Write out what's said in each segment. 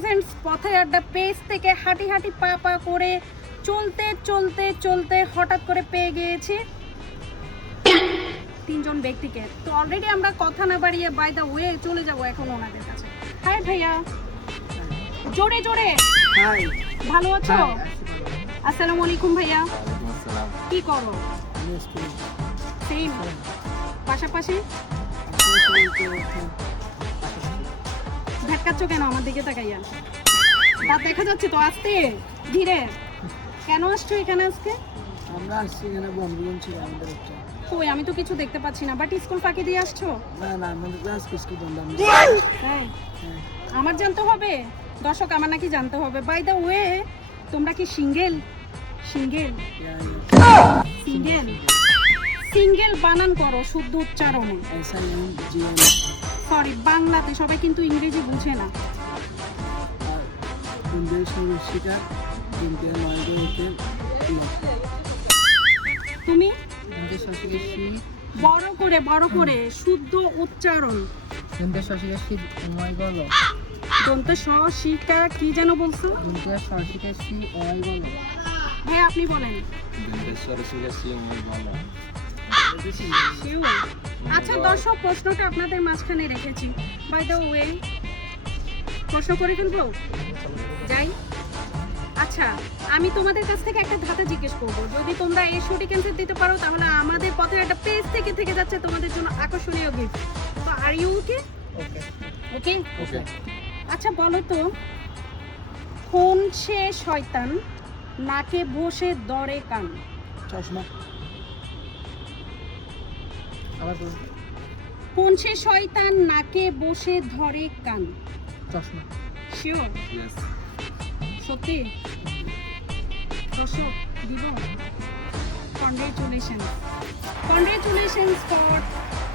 Presents পথে আড্ডা page থেকে হাঁটি হাঁটি পা পা করে চলতে চলতে চলতে হঠাৎ করে পেয়ে গিয়েছি তিনজন ব্যক্তিকে। তো অলরেডি আমরা কথা না বাড়িয়ে বাই দ্য ওয়ে চলে যাব এখন ওনাদের কাছে। হাই ভাইয়া, জোরে জোরে হাই। ভালো আছো? হাই, আসসালামু আলাইকুম ভাইয়া, আসসালাম। কি করো? আমি স্টুডেন্ট। সেম, পাশাপাশি ধাক্কাচ্ছ কেন আমার দিকে তাকাইয়া? দাঁত দেখা যাচ্ছে তো, আস্তে ধীরে। কেন আসছো এখানে আজকে? আমরা আসছি এখানে বন্ধুজন ছিল আমাদের একটা। কই, আমি তো কিছু দেখতে পাচ্ছি না, বাট স্কুল ফাঁকি দিয়ে আসছো? না না, আমাদের ক্লাস কিছু বন্ধ আমরা। হ্যাঁ, হ্যাঁ। আমার জানতে হবে? দর্শক আমার নাকি জানতে হবে। বাই দ্য ওয়ে, তোমরা কি সিঙ্গেল? সিঙ্গেল সিঙ্গেল সিঙ্গেল বানান করো শুদ্ধ উচ্চারণে। SINGL। সরি, বাংলাতে, সবাই কিন্তু ইংরেজি বুঝে না। আর ইন্দ্রিয় শিক্ষা 3-9 হইতে তুমি ইন্দ্রিয় শাসিকের শীত বড় করে শুদ্ধ উচ্চারণ। ইন্দ্রিয় শাসিকের শীত ওমাই গলো। দন্ত স শিকা কি যেন বলছো? ইন্দ্রিয় শাসিকের শীত ওমাই গলো। হ্যাঁ, আপনি বলেন। Sure. আচ্ছা দর্শক, প্রশ্নটা আপনাদের মাঝখানে রেখেছি। বাই দ্য ওয়ে, প্রশ্ন করে ফেলবো? যাই। আচ্ছা, আমি তোমাদের কাছ থেকে একটা ধাঁধা জিজ্ঞেস করবো। যদি তোমরা এই সঠিক অ্যান্সার দিতে পারো তাহলে আমাদের পথে একটা পেজ থেকে যাচ্ছে তোমাদের জন্য আকর্ষণীয় গিফট। তো আর ইউ ওকে? ওকে ওকে। ওকে। আচ্ছা বলো তো, কোন সে শয়তান নাকে বসে দরে কান? চশমা। আবার বলুন। কোন সে শয়তান নাকে বসে ধরে কান? চশমা। শিওর? ইয়েস। সত্যি? দর্শক দিব? কনগ্রেচুলেশন ফর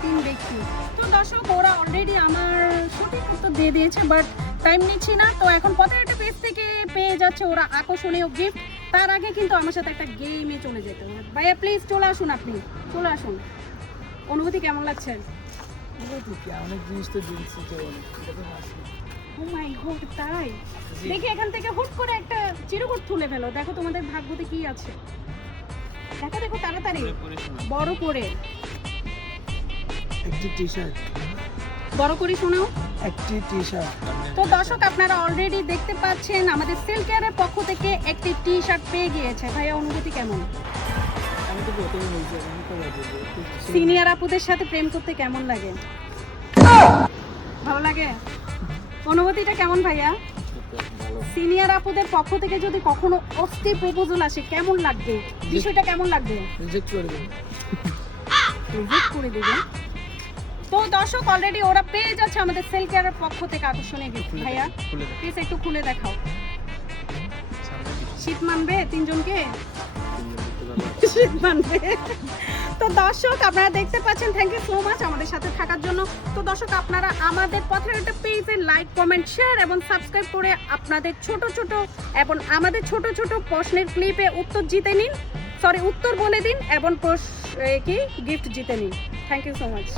3 ব্যক্তি। তো দর্শক, ওরা অলরেডি আমার সঠিক উত্তর দিয়ে দিয়েছে, বাট টাইম নিচ্ছি না। তো এখন পথে একটা পেজ থেকে পেয়ে যাচ্ছে ওরা আকর্ষণীয় গিফট। তার আগে কিন্তু আমার সাথে একটা গেমে চলে যেতে হবে। ভাইয়া প্লিজ চলে আসুন, আপনি চলে আসুন। অনুভূতি কেমন লাগছে? অনেক জিনিস তো দিয়েছি তো অনেক, এটা তো আসবে। ও মাই গড, তাই? দেখি এখান থেকে হুট করে একটা চিরকুট তুলে ফেলো। দেখো তোমাদের ভাগ্যতে কি আছে। দেখো দেখো তাড়াতাড়ি, বড় করে, একটি টি-শার্ট। বড় করে শোনাও। একটি টি-শার্ট। তো দর্শক, আপনারা অলরেডি দেখতে পাচ্ছেন আমাদের সেল কেয়ারের পক্ষ থেকে একটি টি শার্ট পেয়ে গিয়েছে। ভাইয়া অনুভূতি কেমন? আমি তো প্রথমে বলছি, আমি তো বলবো সিনিয়র আপুদের সাথে প্রেম করতে কেমন লাগে? ভালো লাগে? অনুভূতিটা কেমন ভাইয়া? সিনিয়র আপুদের পক্ষ থেকে যদি কখনো অস্থির প্রপোজাল আসে কেমন লাগবে? বিষয়টা কেমন লাগবে? রিজেক্ট করে দেবো। রিজেক্ট করে দিবেন? তো দর্শক, অলরেডি ওরা পেয়ে যাচ্ছে আমাদের সেল কেয়ারের পক্ষ থেকে আকর্ষণীয় গিফট। ভাইয়া প্লিজ একটু খুলে দেখাও। শীত মানবে তিনজনকে? শীত মানবে। তো দর্শক, আপনারা দেখতে পাচ্ছেন, থ্যাংক ইউ সো মাচ আমাদের সাথে থাকার জন্য। তো দর্শক, আপনারা আমাদের পথের একটা পেজে লাইক, কমেন্ট, শেয়ার এবং সাবস্ক্রাইব করে আপনাদের ছোট এবং আমাদের ছোট প্রশ্নের ক্লিপে উত্তর জিতে নিন। উত্তর বলে দিন এবং কি গিফট জিতে নিন। Thank you so much.